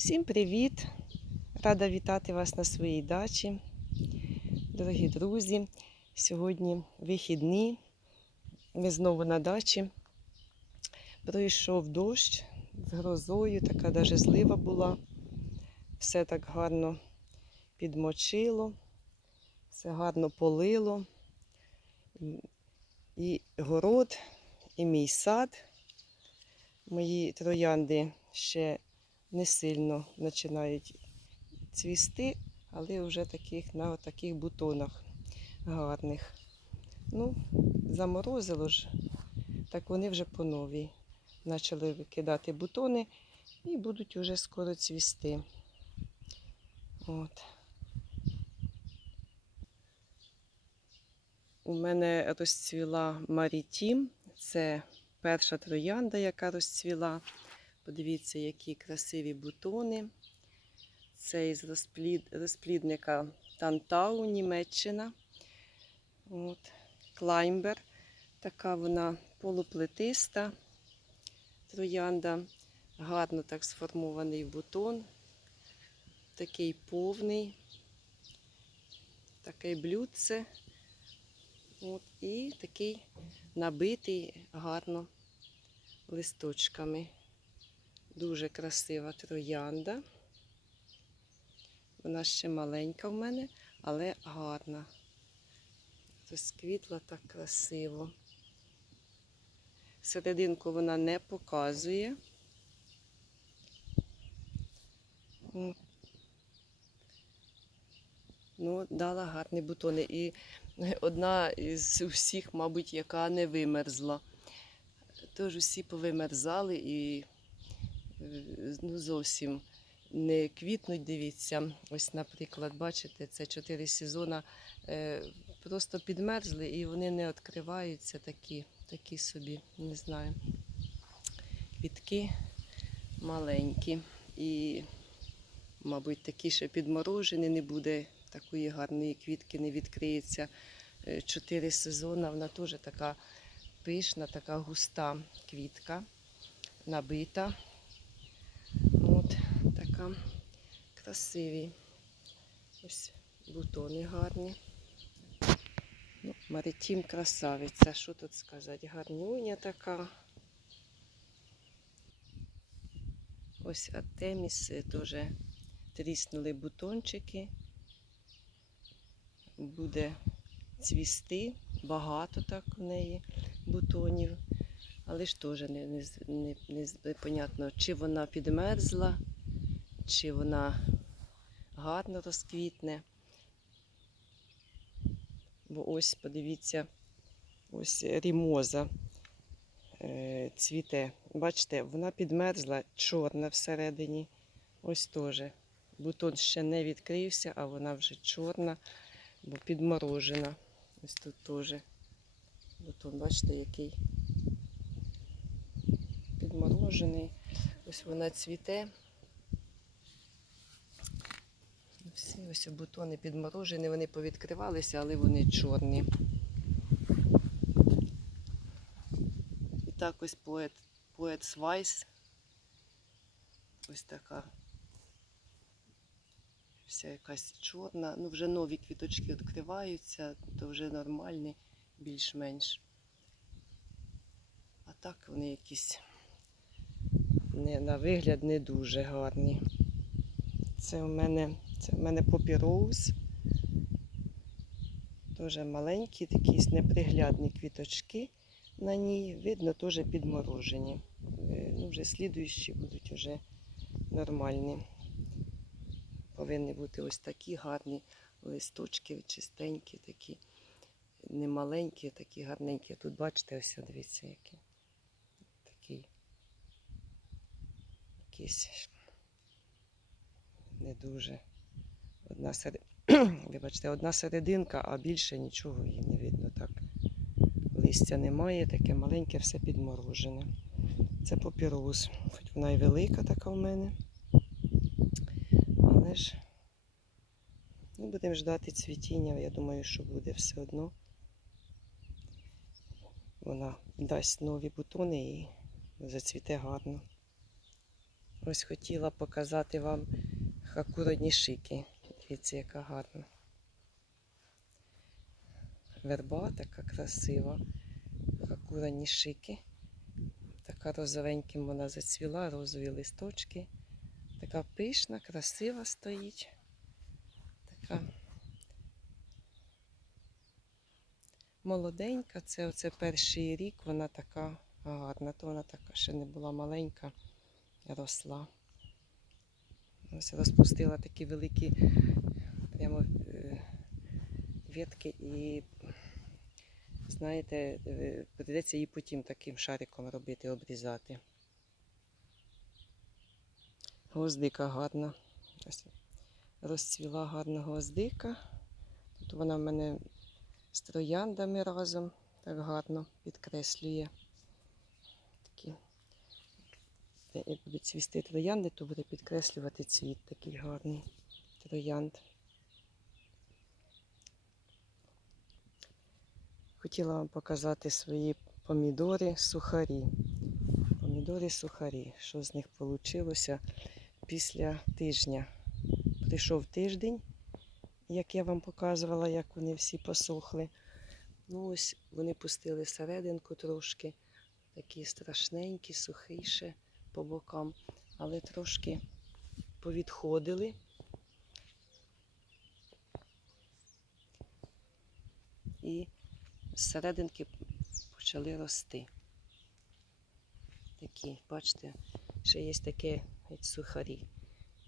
Всім привіт! Рада вітати вас на своїй дачі. Дорогі друзі, сьогодні вихідні. Ми знову на дачі. Пройшов дощ з грозою, така даже була. Все так гарно підмочило, все гарно полило. І город, і мій сад. Мої троянди ще не сильно починають цвісти, але вже таких, на таких бутонах гарних. Ну, заморозило ж, так вони вже по новій. Почали викидати бутони і будуть вже скоро цвісти. От. У мене розцвіла Марітім. Це перша троянда, яка розцвіла. Подивіться, які красиві бутони. Це із розплід, розплідника Тантау, Німеччина. От. Клаймбер. Така вона полуплетиста троянда. Гарно так сформований бутон. Такий повний. Таке блюдце. От. І такий набитий гарно листочками. Дуже красива троянда. Вона ще маленька в мене, але гарна. Розквітла так красиво. Серединку вона не показує. Ну, дала гарні бутони. І одна із всіх, мабуть, яка не вимерзла. Тож усі повимерзали і ну, зовсім не квітнуть. Дивіться, ось, наприклад, бачите, це чотири сезони е, просто підмерзли і вони не відкриваються такі, такі собі, не знаю. Квітки маленькі. І, мабуть, такі ще підморожені, не буде такої гарної квітки, не відкриється. Е, Чотири сезони, вона теж така пишна, така густа квітка, набита. Така красиві. Ось бутони гарні. Ну, Маритім красавиця. Що тут сказати? Гарнюня така. Ось Артеміс теж тріснули бутончики. Буде цвісти, багато так в неї бутонів. Але ж теж не, не, не, не, непонятно, чи вона підмерзла, чи вона гарно розквітне. Бо ось, подивіться, ось рімоза е, цвіте. Бачите, вона підмерзла, чорна всередині. Ось теж. Бутон ще не відкрився, а вона вже чорна, бо підморожена. Ось тут теж бутон, бачите, який підморожений. Ось вона цвіте. Всі ось бутони підморожені, вони повідкривалися, але вони чорні. І так ось поет, поет Свайс. Ось така. Вся якась чорна. Ну, вже нові квіточки відкриваються, то вже нормальні, більш-менш. А так вони якісь не, на вигляд не дуже гарні. Це у мене, це у мене попіроуз. Дуже маленькі, такі неприглядні квіточки на ній. Видно, теж підморожені. Е, Ну, вже слідуючі будуть вже нормальні. Повинні бути ось такі гарні листочки, чистенькі, такі, не маленькі, такі гарненькі. Тут бачите, ось дивіться, які. Такий якийсь не дуже. Одна серед... Вибачте, одна серединка, а більше нічого її не видно так. Листя немає, таке маленьке, все підморожене. Це папіроз. Хоч вона і велика така в мене. Але ж ну, будемо ждати цвітіння. Я думаю, що буде все одно. Вона дасть нові бутони і зацвіте гарно. Ось хотіла показати вам хакуро нішики. Дивіться, яка гарна. Верба така красива. Хакура нішики. Така розовеньким вона зацвіла, розові листочки. Така пишна, красива стоїть. Така молоденька, це оце перший рік, вона така гарна, то вона така ще не була маленька, росла. Ось розпустила такі великі прямо е, ветки і, знаєте, е, прийдеться її потім таким шариком робити, обрізати. Гвоздика гарна. Розцвіла гарна гвоздика. Тут вона в мене з трояндами разом так гарно підкреслює. Такі. Де Як будуть цвісти троянди, то буде підкреслювати цвіт такий гарний троянд. Хотіла вам показати свої помідори сухарі. Помідори сухарі. Що з них вийшло після тижня. Прийшов тиждень, як я вам показувала, як вони всі посохли. Ну ось вони пустили серединку трошки, такі страшненькі, сухі ще по бокам, але трошки повідходили. І серединки почали рости. Такі, бачите, ще є таке геть сухарі.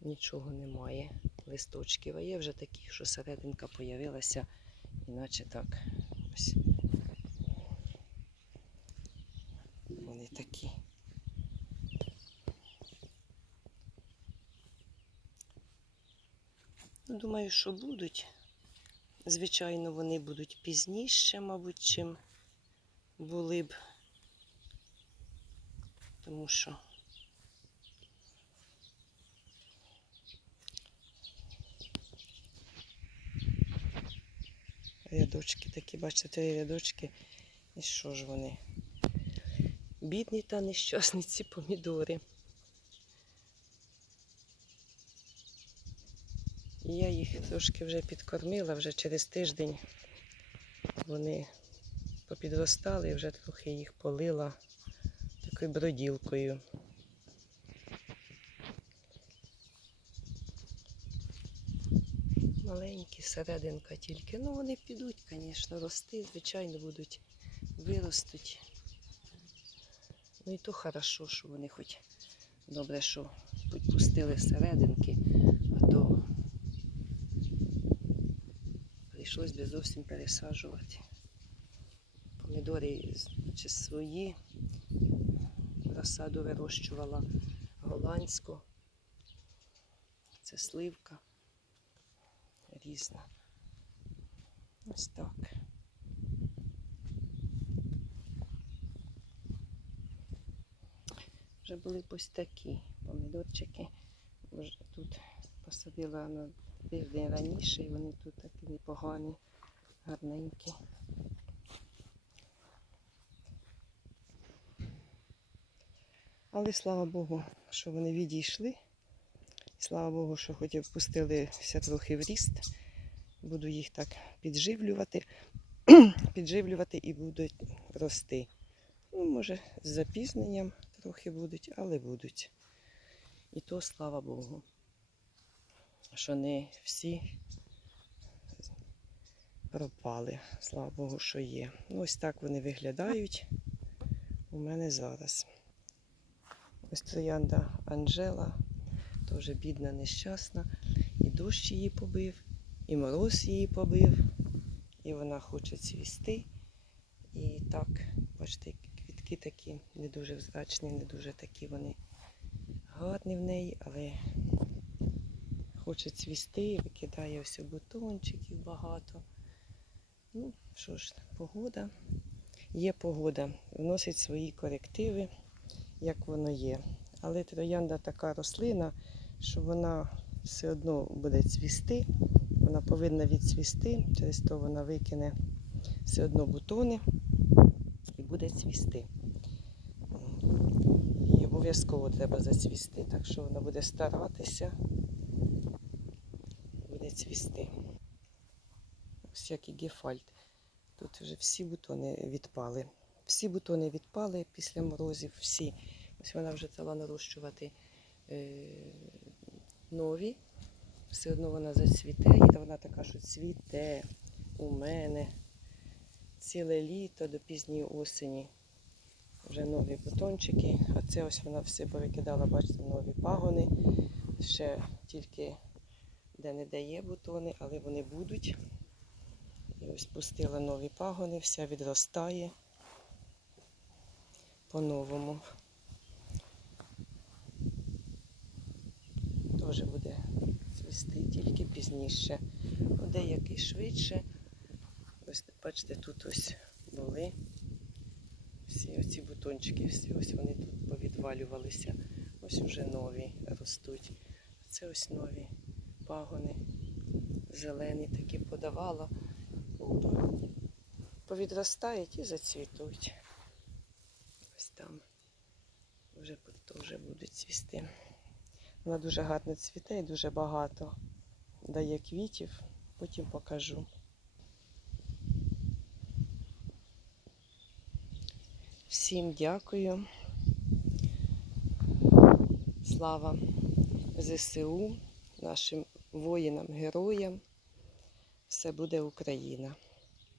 Нічого немає листочків, а є вже такі, що серединка появилася, іначе так ось. Вони такі. Ну, Думаю, що будуть. Звичайно, вони будуть пізніше, мабуть, чим були б. Тому що рядочки такі, бачите, три рядочки. І що ж вони? Бідні та нещасні ці помідори. І я їх трошки вже підкормила, вже через тиждень вони попідростали і вже трохи їх полила такою броділкою. Маленькі, серединка тільки. Ну вони підуть, звісно, рости, звичайно, будуть виростуть. Ну і то хорошо, що вони хоч добре, що хоч пустили серединки, а то прийшлось би зовсім пересаджувати. Помідори значить, свої розсаду вирощувала голландську. Це сливка різна. Ось так. Вже були ось такі помідорчики. Тут посадила на тиждень раніше, і вони тут такі непогані, гарненькі. Але слава Богу, що вони відійшли. Слава Богу, що хоч і впустилися трохи в ріст. Буду їх так підживлювати, підживлювати і будуть рости. Ну, може, з запізненням трохи будуть, але будуть. І то слава Богу, що не всі пропали. Слава Богу, що є. Ну, ось так вони виглядають у мене зараз. Ось троянда Анжела, теж бідна, нещасна. І дощ її побив, і мороз її побив, і вона хоче цвісти. І так, бачите, квітки такі не дуже взрачні, не дуже такі вони гарні в неї, але хоче цвісти, викидає ось бутончиків багато. Ну, що ж, погода. Є погода, вносить свої корективи, як воно є. Але троянда така рослина, що вона все одно буде цвісти. Вона повинна відцвісти, через то вона викине все одно бутони і буде цвісти. І обов'язково треба зацвісти, так що воно буде старатися, цвісти. Ось як і гефальт. Тут вже всі бутони відпали. Всі бутони відпали після морозів, всі. Ось вона вже стала нарощувати е, нові. Все одно вона зацвіте, і вона така, що цвіте у мене ціле літо до пізньої осені. Вже нові бутончики, а це ось вона все повикидала, бачите, нові пагони. Ще тільки де не дає бутони, але вони будуть. І ось пустила нові пагони, вся відростає по-новому. Теж буде цвісти тільки пізніше. Ну, деякий швидше. Ось бачите, тут ось були всі оці бутончики, всі ось вони тут повідвалювалися. Ось уже нові ростуть. Це ось нові пагони. Зелені такі подавала. Повідростають і зацвітуть. Ось там вже теж будуть цвісти. Вона дуже гарно цвіте і дуже багато дає квітів. Потім покажу. Всім дякую. Слава ЗСУ, нашим воїнам, героям. Все буде Україна.